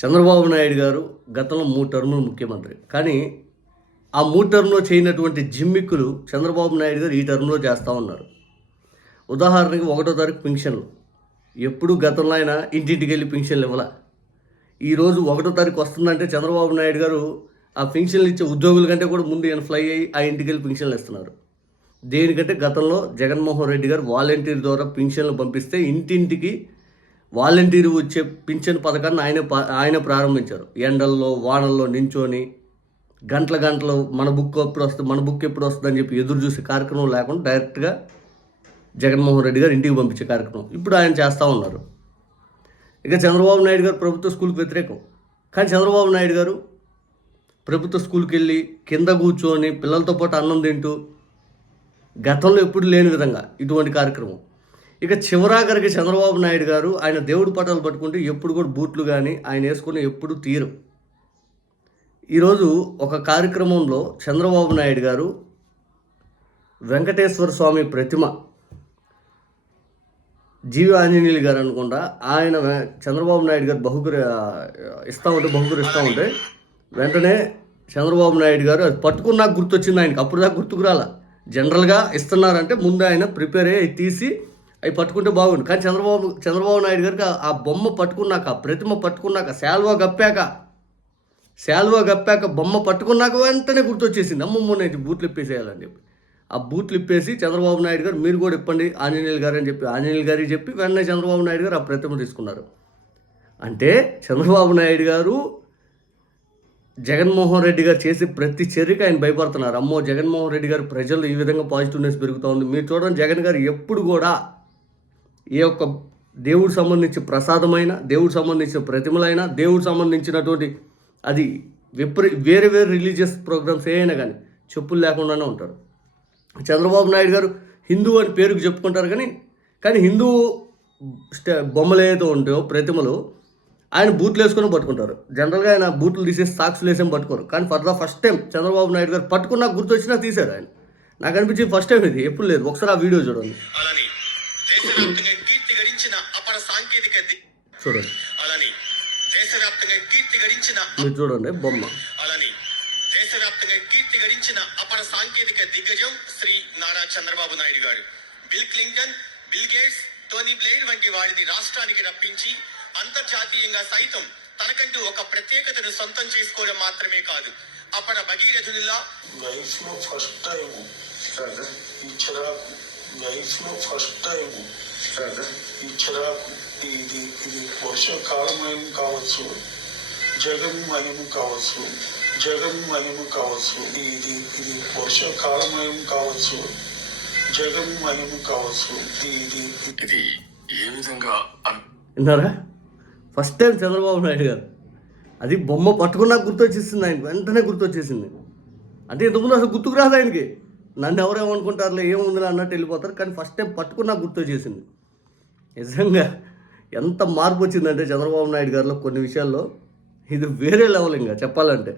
చంద్రబాబు నాయుడు గారు గతంలో 3 టర్ములు ముఖ్యమంత్రి. కానీ ఆ 3 టర్మ్‌లో చేయనటువంటి జిమ్మిక్కులు చంద్రబాబు నాయుడు గారు ఈ టర్మ్‌లో చేస్తా ఉన్నారు. ఉదాహరణకి 1వ తారీఖు పింఛన్లు. ఎప్పుడు గతంలో ఆయన ఇంటింటికెళ్ళి పింఛన్లు ఇవ్వలా. ఈరోజు 1వ తారీఖు వస్తుందంటే చంద్రబాబు నాయుడు గారు ఆ పింఛన్లు ఇచ్చే ఉద్యోగుల కంటే కూడా ముందు ఈయన ఫ్లై అయ్యి ఆ ఇంటికెళ్ళి పింఛన్లు ఇస్తున్నారు. దేనికంటే గతంలో జగన్మోహన్ రెడ్డి గారు వాలంటీర్ ద్వారా పింఛన్లు పంపిస్తే ఇంటింటికి వాలంటీర్ వచ్చే పింఛన్ పథకాన్ని ఆయన ప్రారంభించారు. ఎండల్లో వానల్లో నించొని గంటలు మన బుక్ ఎప్పుడు వస్తుంది అని చెప్పి ఎదురు చూసే కార్యక్రమం లేకుండా డైరెక్ట్గా జగన్మోహన్ రెడ్డి గారు ఇంటికి పంపించే కార్యక్రమం ఇప్పుడు ఆయన చేస్తూ ఉన్నారు. ఇక చంద్రబాబు నాయుడు గారు ప్రభుత్వ స్కూల్కి వ్యతిరేకం. కానీ చంద్రబాబు నాయుడు గారు ప్రభుత్వ స్కూల్కి వెళ్ళి కింద కూర్చొని పిల్లలతో పాటు అన్నం తింటూ గతంలో ఎప్పుడు లేని విధంగా ఇటువంటి కార్యక్రమం. ఇక చివరాఖరికి చంద్రబాబు నాయుడు గారు ఆయన దేవుడి పటాలు పట్టుకుంటే ఎప్పుడు కూడా బూట్లు కానీ ఆయన వేసుకుని ఎప్పుడు తీరు. ఈరోజు ఒక కార్యక్రమంలో చంద్రబాబు నాయుడు గారు వెంకటేశ్వర స్వామి ప్రతిమ జీవి ఆంజనేయులు గారు అనుకుంటా ఆయన చంద్రబాబు నాయుడు గారు బహుకరి ఇస్తూ ఉంటే వెంటనే చంద్రబాబు నాయుడు గారు అది పట్టుకున్నాక గుర్తొచ్చింది ఆయనకి. అప్పుడు దాకా గుర్తుకు రాలా. జనరల్గా ఇస్తున్నారంటే ముందు ఆయన ప్రిపేర్ అయ్యి తీసి అవి పట్టుకుంటే బాగుండు. కానీ చంద్రబాబు నాయుడు గారికి ఆ బొమ్మ పట్టుకున్నాక ప్రతిమ పట్టుకున్నాక శాల్వా గప్పాక బొమ్మ పట్టుకున్నాక వెంటనే గుర్తొచ్చేసింది, అమ్మమ్మ నేను బూట్లు ఇప్పేసేయాలని చెప్పి. ఆ బూట్లు ఇప్పేసి చంద్రబాబు నాయుడు గారు మీరు కూడా ఇప్పండి ఆంజనేయులు గారు అని చెప్పి ఆంజనేయులు గారికి చెప్పి వెంటనే చంద్రబాబు నాయుడు గారు ఆ ప్రతిమ తీసుకున్నారు. అంటే చంద్రబాబు నాయుడు గారు జగన్మోహన్ రెడ్డి గారు చేసే ప్రతి చర్యకి ఆయన భయపడుతున్నారు. అమ్మో జగన్మోహన్ రెడ్డి గారు ప్రజలు ఈ విధంగా పాజిటివ్నెస్ పెరుగుతూ ఉంది. మీరు చూడండి, జగన్ గారు ఎప్పుడు కూడా ఏ ఒక్క దేవుడికి సంబంధించి ప్రసాదమైన, దేవుడికి సంబంధించిన ప్రతిమలైనా, దేవుడికి సంబంధించినటువంటి అది వేరే రిలీజియస్ ప్రోగ్రామ్స్ ఏమైనా కానీ చెప్పులు లేకుండానే ఉంటారు. చంద్రబాబు నాయుడు గారు హిందూ అని పేరుకు చెప్పుకుంటారు కానీ హిందూ బొమ్మలు ఏదైతే ఉంటాయో ప్రతిమలు ఆయన బూట్లు వేసుకొని పట్టుకుంటారు. జనరల్గా ఆయన బూట్లు తీసేసి సాక్స్లు వేసేం పట్టుకోరు. కానీ ఫస్ట్ టైం చంద్రబాబు నాయుడు గారు పట్టుకున్నా గుర్తొచ్చినా తీశారు ఆయన. నాకు అనిపించింది ఫస్ట్ టైం ఇది, ఎప్పుడు లేదు. ఒకసారి ఆ వీడియో చూడండి. మీరు చూడండి బొమ్మ. దేశవ్యాప్తంగా కీర్తి గడించిన అపర సాంకేతిక దిగ్గజం శ్రీ నారా చంద్రబాబు నాయుడు గారు bill Clinton, bill gates, Tony Blair వంటి వారిని రాష్ట్రానికి రప్పించి అంతర్జాతీయంగా సైతం తనకంటూ ఒక ప్రత్యేకతను సొంతం చేసుకోవడం మాత్రమే కాదు, అపర భగీరథునిలా ఇది వర్షకాలమయం కావచ్చు, జగన్మయం కావచ్చు, ఇది వర్షకాలమయం కావచ్చు, జగన్మయం కావచ్చు. ఇది ఏ విధంగా విన్నారా? ఫస్ట్ టైం చంద్రబాబు నాయుడు గారు అది బొమ్మ పట్టుకున్నాక గుర్తొచ్చేసింది ఆయనకి, వెంటనే గుర్తొచ్చేసింది. అంటే ఇంతకుముందు అసలు గుర్తుకు రాదు ఆయనకి. నన్ను ఎవరేమనుకుంటారులే ఏముందిలే అన్నట్టు వెళ్ళిపోతారు. కానీ ఫస్ట్ టైం పట్టుకున్నాక గుర్తొచ్చేసింది. నిజంగా ఎంత మార్పు వచ్చిందంటే చంద్రబాబు నాయుడు గారిలో కొన్ని విషయాల్లో ఇది వేరే లెవెల్ ఇంకా చెప్పాలంటే.